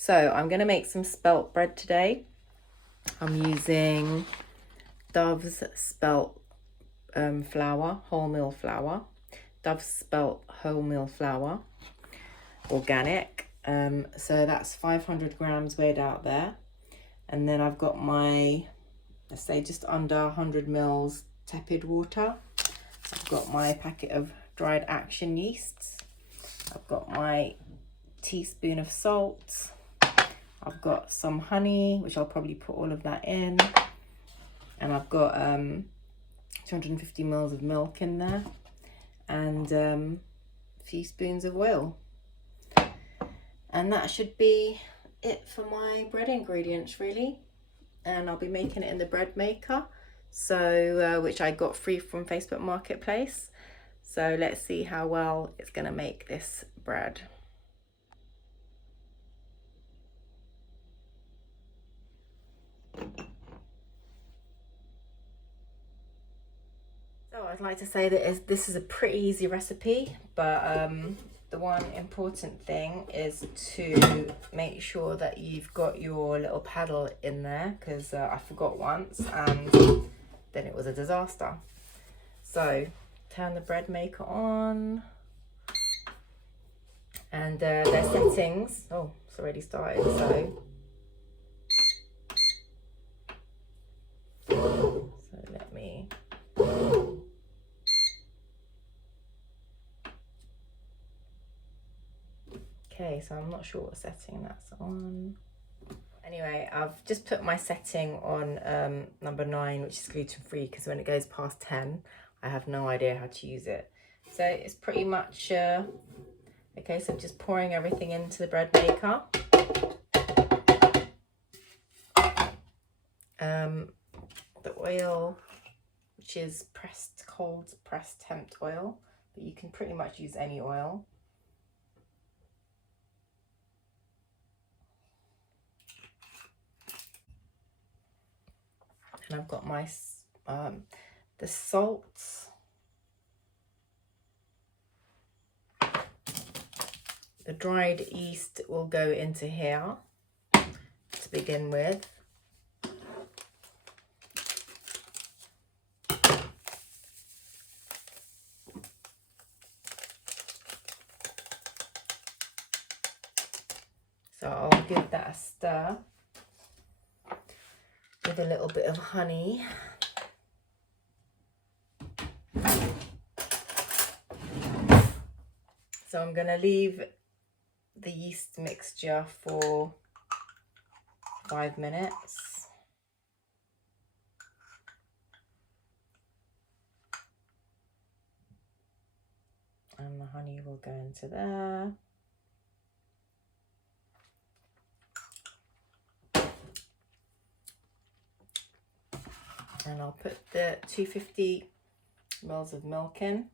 So I'm going to make some spelt bread today. I'm using Dove's Spelt flour, wholemeal flour. Dove's Spelt wholemeal flour, organic. So that's 500 grams weighed out there. And then I've got my, let's say just under 100 mils tepid water. I've got my packet of dried action yeasts. I've got my teaspoon of salt. I've got some honey, which I'll probably put all of that in. And I've got 250 mils of milk in there. And a few spoons of oil. And that should be it for my bread ingredients, really. And I'll be making it in the bread maker, so which I got free from Facebook Marketplace. So let's see how well it's going to make this bread. So I'd like to say that this is a pretty easy recipe, but the one important thing is to make sure that you've got your little paddle in there, because I forgot once and then it was a disaster. So turn the bread maker on, and their settings, oh, it's already started, so let me, okay, so I'm not sure what setting that's on. Anyway, I've just put my setting on number 9, which is gluten free, because when it goes past 10, I have no idea how to use it. So it's pretty much, okay, so I'm just pouring everything into the bread maker. The oil, which is cold pressed hemp oil, but you can pretty much use any oil. And I've got my the salt, the dried yeast will go into here to begin with. So I'll give that a stir with a little bit of honey. So I'm going to leave the yeast mixture for 5 minutes. And the honey will go into there. And I'll put the 250 mils of milk in.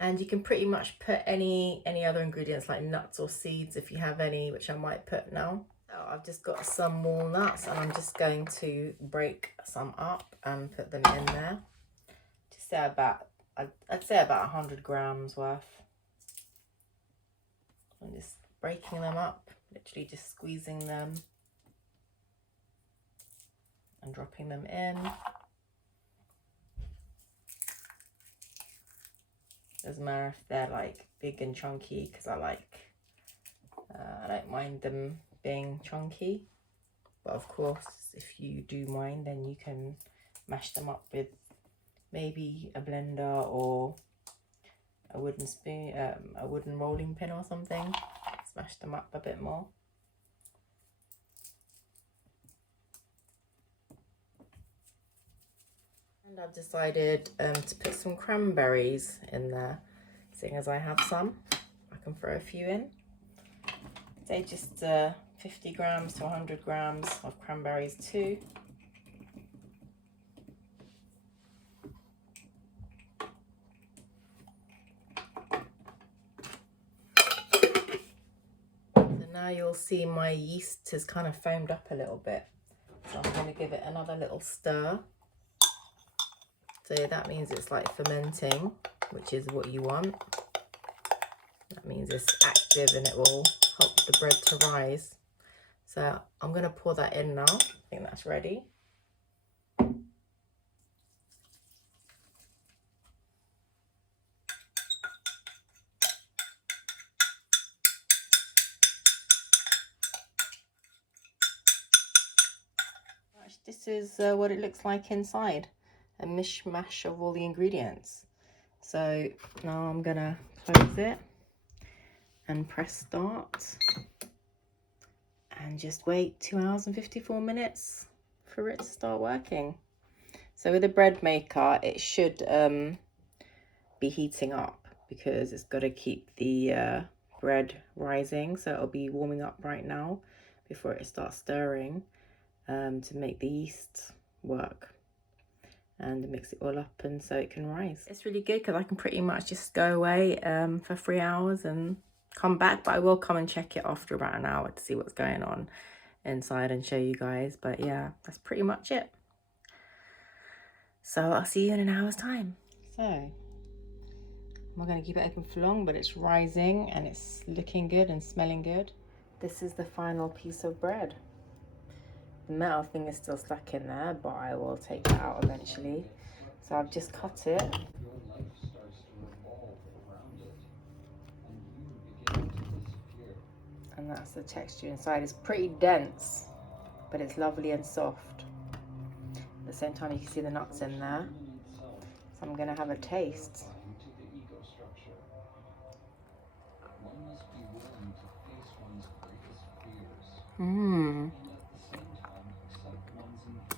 And you can pretty much put any other ingredients like nuts or seeds if you have any, which I might put now. So I've just got some walnuts, and I'm just going to break some up and put them in there. Just say about, I'd say about 100 grams worth. I'm just breaking them up, literally just squeezing them and dropping them in. Doesn't matter if they're like big and chunky, because I don't mind them being chunky. But of course, if you do mind, then you can mash them up with maybe a blender or a wooden spoon, a wooden rolling pin or something. Smash them up a bit more. And I've decided to put some cranberries in there, seeing as I have some. I can throw a few in. Say just 50 grams to 100 grams of cranberries too. So now you'll see my yeast has kind of foamed up a little bit. So I'm going to give it another little stir. So that means it's like fermenting which is what you want. That means it's active and it will help the bread to rise. So I'm going to pour that in now. I think that's ready. This is what it looks like inside. A mishmash of all the ingredients. So now I'm going to close it and press start. And just wait 2 hours and 54 minutes for it to start working. So with a bread maker, it should be heating up because it's got to keep the bread rising. So it'll be warming up right now before it starts stirring to make the yeast work and mix it all up and so it can rise. It's really good because I can pretty much just go away for 3 hours and come back, but I will come and check it after about an hour to see what's going on inside and show you guys. But yeah, that's pretty much it. So I'll see you in an hour's time. So I'm not going to keep it open for long, but it's rising and it's looking good and smelling good. This is the final piece of bread. The metal thing is still stuck in there, but I will take it out eventually. So I've just cut it. And that's the texture inside. It's pretty dense, but it's lovely and soft. At the same time, you can see the nuts in there. So I'm going to have a taste.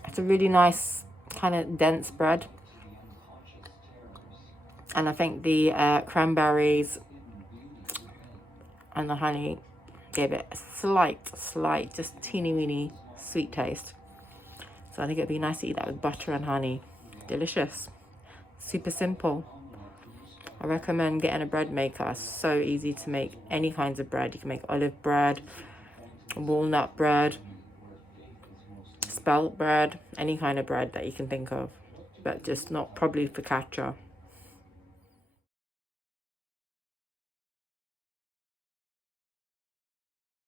It's a really nice kind of dense bread. And I think the cranberries and the honey gave it a slight, just teeny weeny sweet taste. So I think it'd be nice to eat that with butter and honey. Delicious. Super simple. I recommend getting a bread maker. It's so easy to make any kinds of bread. You can make olive bread, walnut bread, spelt bread, any kind of bread that you can think of. But just not probably focaccia.